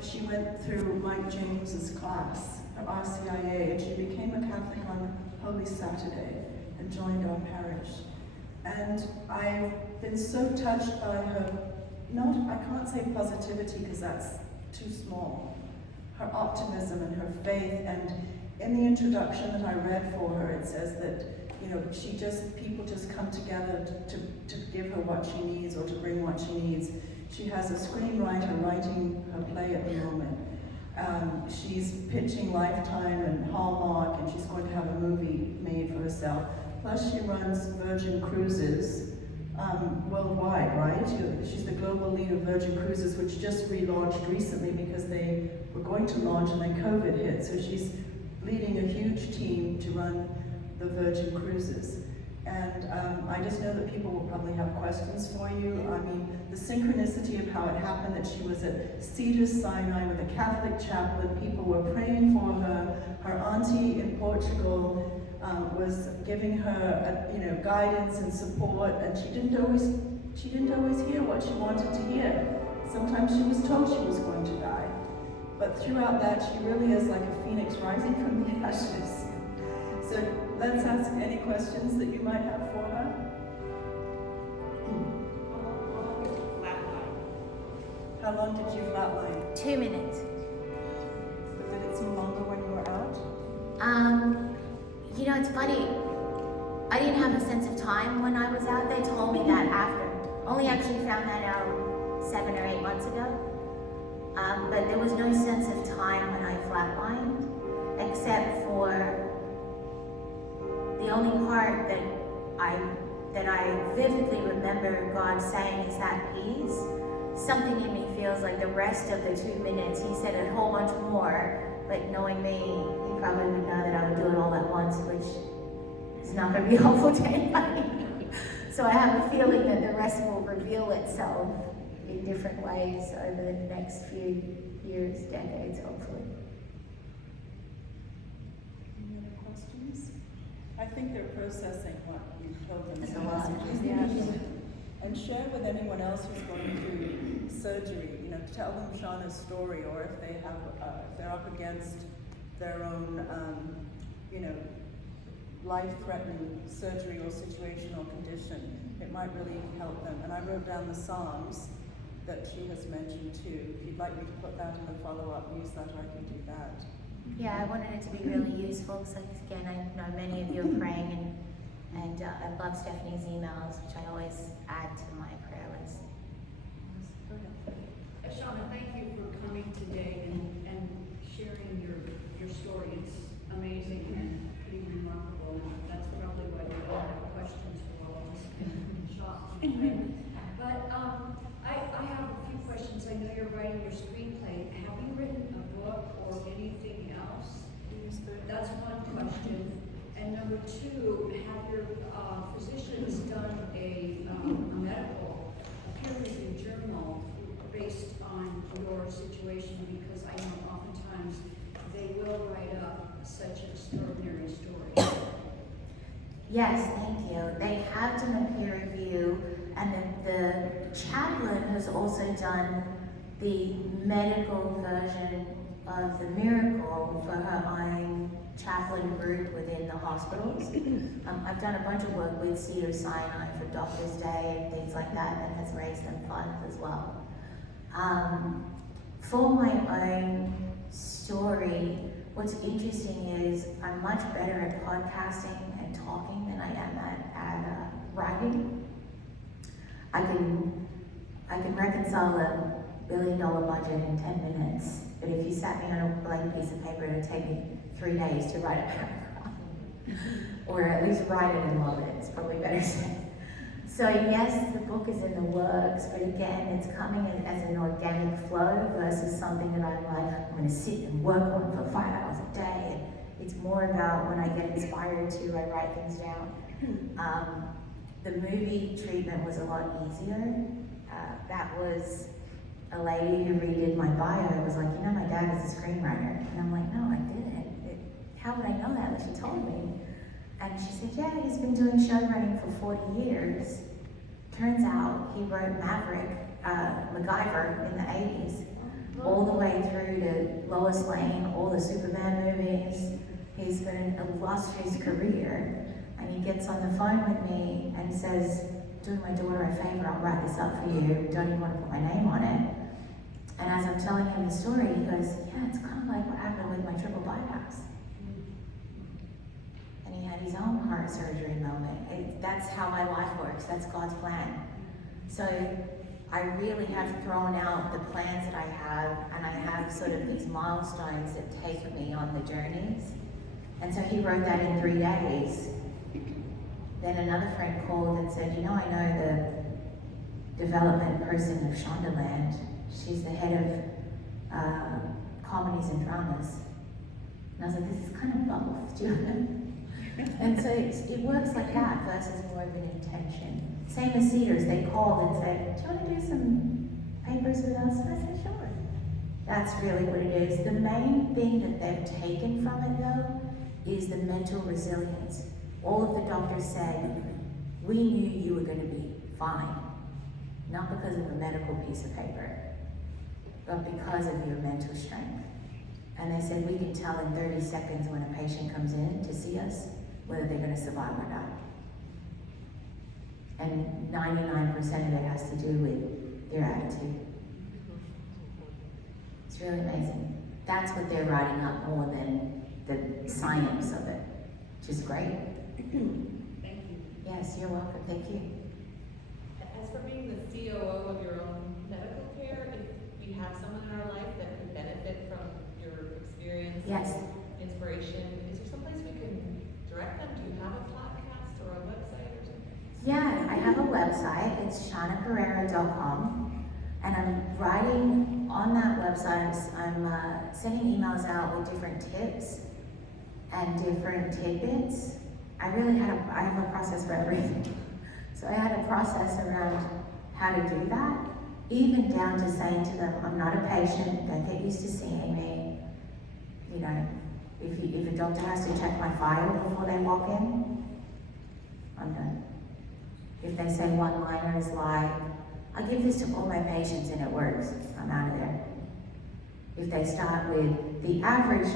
she went through Mike James's class at RCIA, and she became a Catholic on Holy Saturday and joined our parish. And I've been so touched by her, I can't say positivity because that's too small, her optimism and her faith. And in the introduction that I read for her, it says that, people just come together to give her what she needs or to bring what she needs. She has a screenwriter writing her play at the moment. She's pitching Lifetime and Hallmark, and she's going to have a movie made for herself. Plus she runs Virgin Cruises worldwide, right? She's the global lead of Virgin Cruises, which just relaunched recently because they were going to launch and then COVID hit. So she's leading a huge team to run the Virgin Cruises. And I just know that people will probably have questions for you. I mean, the synchronicity of how it happened that she was at Cedars Sinai with a Catholic chaplain, people were praying for her. Her auntie in Portugal was giving her, guidance and support, and she didn't always hear what she wanted to hear. Sometimes she was told she was going to die. But throughout that, she really is like a phoenix rising from the ashes. So let's ask any questions that you might have for her. How long did you flatline? 2 minutes. Did it seem longer when you were out? It's funny. I didn't have a sense of time when I was out. They told me that after. Only actually found that out 7 or 8 months ago. But there was no sense of time when I flatlined, except for the only part that I vividly remember God saying is that peace. Something in me feels like the rest of the 2 minutes, he said a whole bunch more, but knowing me, he probably would know that I would do it all at once, which is not going to be helpful to anybody. So I have a feeling that the rest will reveal itself in different ways over the next few years, decades, hopefully. Any other questions? I think they're processing what you've told them. That's a lot. Yeah. And share with anyone else who's going through surgery, tell them Shana's story, or if they have, if they're up against their own, life-threatening surgery or situation or condition, it might really help them. And I wrote down the Psalms that she has mentioned too. If you'd like me to put that in the follow-up newsletter, I can do that. Yeah, I wanted it to be really useful, so again, I know many of you are praying, and I love Stephanie's emails, which I always add to my prayer list. Go ahead. Shana, thank you for coming today and sharing your story. It's amazing and pretty remarkable. That's probably why we all have questions for all of us and shocked. But I have a few questions. I know you're writing your screenplay. Have you written a book or anything else? That's one question. And number two, have your physicians done a medical, peer-reviewed journal based on your situation? Because I know oftentimes they will write up such an extraordinary story. Yes, thank you. They have done a peer review, and the chaplain has also done the medical version of the miracle for her own chaplain group within the hospitals. I've done a bunch of work with Cedars Sinai for Doctor's Day and things like that has raised them funds as well. For my own story, what's interesting is I'm much better at podcasting and talking than I am at writing. I can reconcile a $1 billion budget in 10 minutes, but if you sat me on a blank piece of paper, it would take me 3 days to write a paragraph. Or at least write it and love it, it's probably better said. So yes, the book is in the works, but again, it's coming as an organic flow versus something that I'm going to sit and work on for 5 hours a day. It's more about when I get inspired to, I write things down. The movie treatment was a lot easier. That was a lady who redid my bio. I was like, my dad is a screenwriter. And I'm like, no, I didn't. How would I know that? Like, she told me. And she said, yeah, he's been doing showrunning for 40 years. Turns out he wrote Maverick, MacGyver in the 80s. all the way through to Lois Lane, all the Superman movies. He's got an illustrious career, and he gets on the phone with me and says, "Do my daughter a favor, I'll write this up for you. Don't even want to put my name on it." And as I'm telling him the story, he goes, "Yeah, it's kind of like what happened with my triple bypass." And he had his own heart surgery moment. That's how my life works. That's God's plan. So I really have thrown out the plans that I have, and I have sort of these milestones that take me on the journeys. And so he wrote that in 3 days. Then another friend called and said, "You know, I know the development person of Shondaland. She's the head of comedies and dramas." And I was like, "This is kind of both, do you know?" And so it works like that versus more of an intention. Same as Cedars, they called and said, "Do you want to do some papers with us?" And I said, "Sure." That's really what it is. The main thing that they've taken from it though is the mental resilience. All of the doctors said, "We knew you were going to be fine, not because of a medical piece of paper, but because of your mental strength." And they said, "We can tell in 30 seconds when a patient comes in to see us whether they're going to survive or not." And 99% of it has to do with their attitude. It's really amazing. That's what they're writing up more than the science of it, which is great. Thank you. Yes, you're welcome. Thank you. As for being the COO of your own medical care, if you have someone in our life that could benefit from your experience, Yes. inspiration, is there someplace we can direct them? Do you have a podcast or a website or something? Yeah, I have a website. It's shanacarrera.com. And I'm writing on that website. I'm sending emails out with different tips and different tidbits. I have a process for everything. So I had a process around how to do that, even down to saying to them, "I'm not a patient, don't get used to seeing me." You know, if a doctor has to check my file before they walk in, I'm done. If they say one-liners like, "I give this to all my patients and it works," I'm out of there. If they start with the average,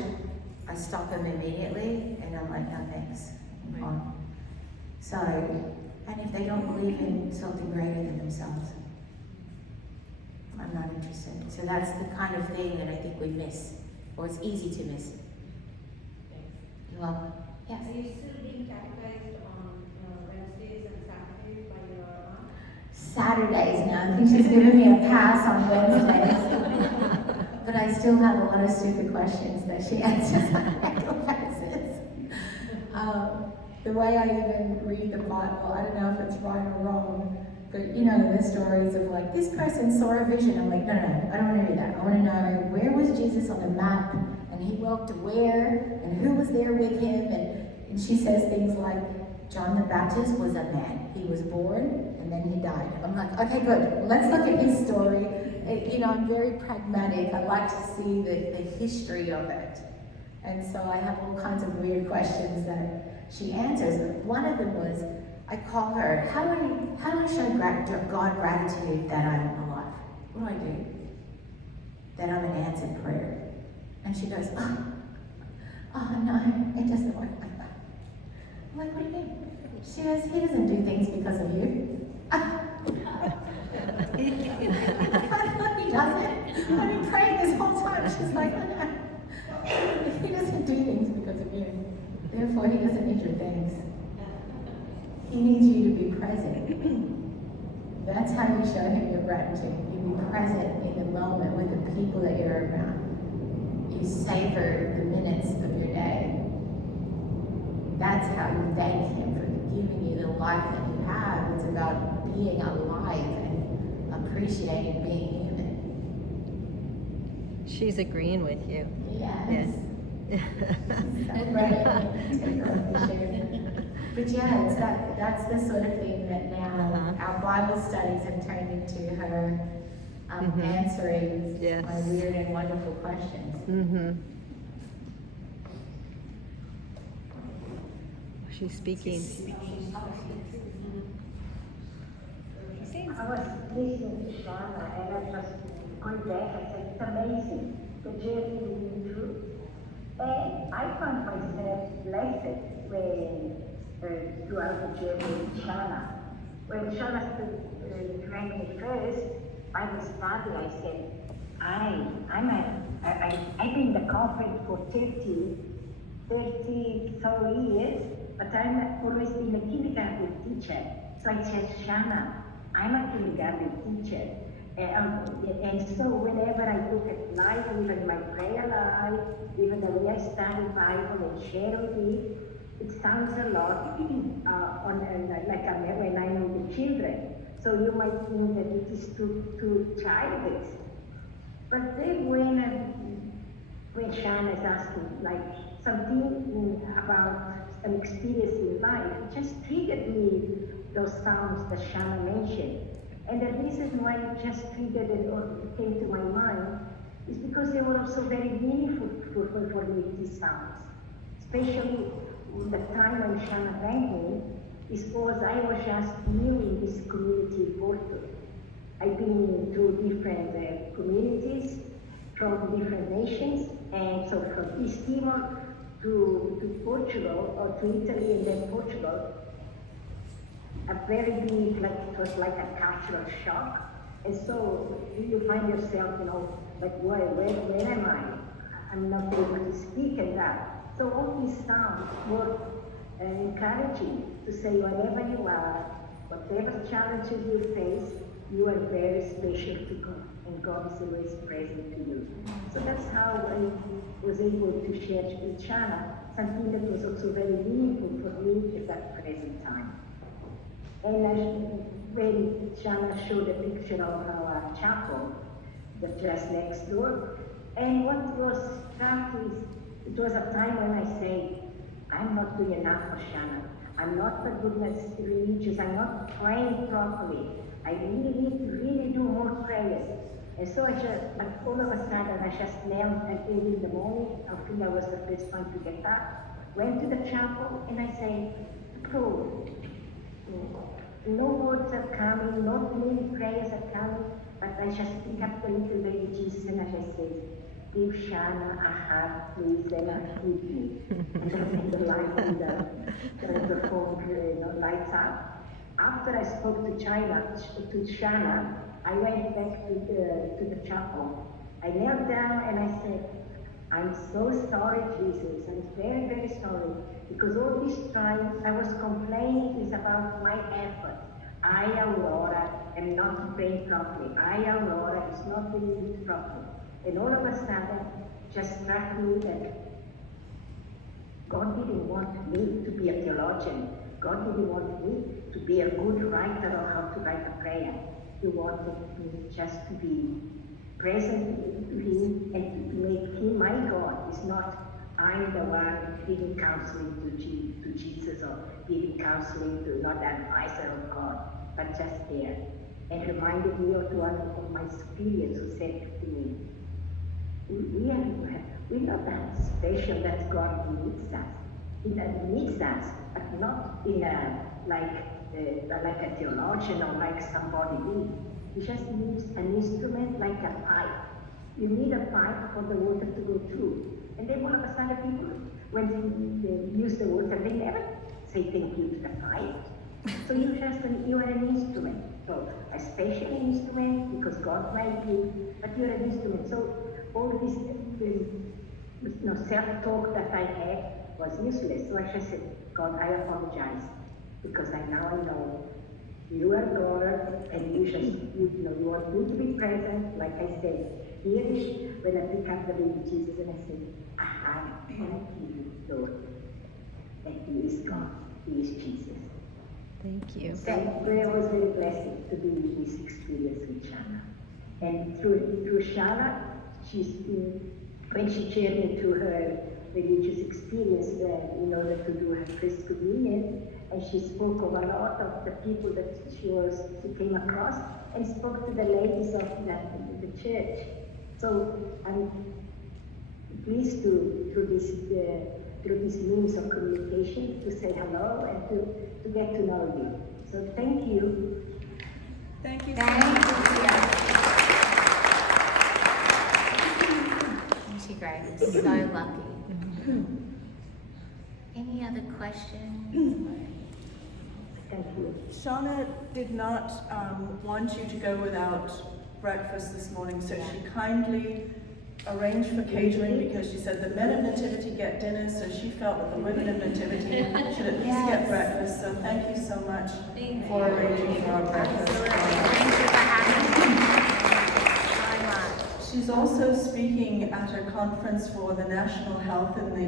I stop them immediately and I'm like, "No thanks, I'm on." So, and if they don't believe in something greater than themselves, I'm not interested. So that's the kind of thing that I think we miss, or it's easy to miss. Thanks. You're welcome. Yes. Are you still being catechized on Wednesdays and Saturdays by your aunt? Saturdays now. I think she's giving me a pass on Wednesdays. But I still have a lot of stupid questions that she answers on a regular basis. The way I even read the Bible, I don't know if it's right or wrong, but you know, the stories of like, this person saw a vision. I'm like, no, I don't want to do that. I want to know, where was Jesus on the map? And he walked where? And who was there with him? And she says things like, John the Baptist was a man. He was born and then he died. I'm like, okay, good. Let's look at his story. You know, I'm very pragmatic. I like to see the history of it. And so I have all kinds of weird questions that she answers. One of them was, I call her, how do I show God gratitude that I'm alive? What do I do? That I'm an answered prayer. And she goes, oh no, it doesn't work like that. I'm like, what do you mean? She goes, he doesn't do things because of you. He doesn't. I've been praying this whole time. She's like, no. He doesn't do things because of you. Therefore, he doesn't need your things. He needs you to be present. That's how you show him your gratitude. You be present in the moment with the people that you're around. You savor the minutes of your day. That's how you thank him for giving you the life that you have. It's about being alive and appreciating being human. She's agreeing with you. Yes. Yes. So great. But yeah, it's that's the sort of thing that now our Bible studies have turned into her answering Yes. my weird and wonderful questions. Mm-hmm. She's speaking. I was listening to Shana, and I just going back, I said, it's amazing, the journey we've been through. And I found myself blessed when, throughout the journey with Shana. When Shana rang me first, Bible study, I said, I've been in the conference for 30 so years, but I've always been a kindergarten teacher. So I said, Shana, I'm a kindergarten teacher. And so whenever I look at life, even my prayer life, even the way I study Bible and share with it, it sounds a lot when I'm with the children. So you might think that it is too childish. But then when Shana is asking, like, something about an experience in life, it just triggered me those sounds that Shana mentioned. And the reason why it just triggered it or came to my mind is because they were also very meaningful for me, these sounds. Especially the time when Shana rang me, is because I was just new in this community in Porto. I've been to different communities from different nations, and so from East Timor to Portugal, or to Italy and then Portugal, a very big, like it was like a cultural shock. And so you find yourself, like, where am I? I'm not able to speak and that. So all these sounds were encouraging to say wherever you are, whatever challenges you face, you are very special to God, and God is always present to you. So that's how I was able to share with Shana something that was also very meaningful for me at that present time. And when Shana showed a picture of our chapel, that just next door, and what was struck is, it was a time when I say, I'm not doing enough for Shana. I'm not, for goodness, religious. I'm not praying properly. I really need to really do more prayers. And so but all of a sudden, I just knelt at 8 in the morning. I think I was the first one to get up. Went to the chapel, and I say, Lord, no words are coming, not many prayers are coming, but I just pick up the little baby Jesus and I just say, give Shana a hug, please, and I'll give you. And then the light in the phone lights up. After I spoke to Shana, I went back to the chapel. I knelt down and I said, I'm so sorry, Jesus. I'm very, very sorry. Because all this time I was complaining is about my effort. I, Aurora, am not praying properly. I, Aurora, is not doing it properly. And all of a sudden, just struck me that God didn't want me to be a theologian. God didn't want me to be a good writer or how to write a prayer. He wanted me just to be present to Him and to make Him my God. It's not I'm the one giving counseling to Jesus or giving counseling to not the advisor of God, but just there. And reminded me of one of my superiors who said to me, we're not that special that God needs us. He needs us, but not in like a theologian or like somebody needs. He just needs an instrument like a pipe. You need a pipe for the water to go through. And then all of a sudden people, when they use the water, they never say thank you to the pipe. So you are an instrument. So a special instrument because God made you, but you're an instrument. So all this self-talk that I had was useless. So I just said, God, I apologize because now I know you are God, and you want me to be present, like I said. Here is when I pick up the baby Jesus and I say, thank you, Lord. And He is God, He is Jesus. Thank you. So I was very blessed to be in this experience with Shana. And through Shana, when she shared me to her religious experience in order to do her first communion, and she spoke of a lot of the people that she came across, and spoke to the ladies of the church. So I'm pleased through this means of communication to say hello and to get to know you. So thank you. Thank you. Thank you. So lucky. Any other questions? Thank you. Shana did not want you to go without breakfast this morning, so she kindly arranged for catering because she said the men of Nativity get dinner, so she felt that the women of Nativity should at least get breakfast. So thank you so much for arranging for our breakfast. Thank you for having me. So much. She's also speaking at a conference for the national health in the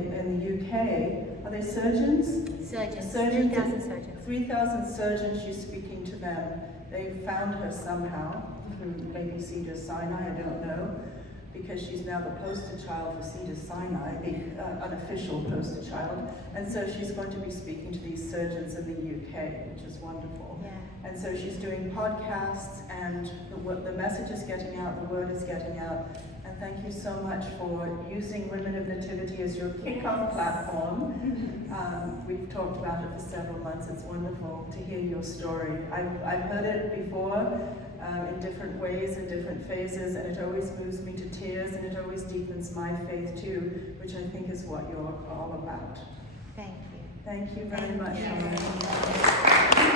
UK. Are they surgeons? Surgeons, Surgeons. 3,000 surgeons. 3,000 surgeons, she's speaking to them. They found her somehow, through maybe Cedar Sinai, I don't know, because she's now the poster child for Cedar Sinai, the unofficial poster child. And so she's going to be speaking to these surgeons in the UK, which is wonderful. Yeah. And so she's doing podcasts, and the message is getting out, the word is getting out. And thank you so much for using Women of Nativity as your kickoff platform. We've talked about it for several months. It's wonderful to hear your story. I've heard it before in different ways, in different phases, and it always moves me to tears, and it always deepens my faith too, which I think is what you're all about. Thank you. Thank you very Thank much, you. Shana.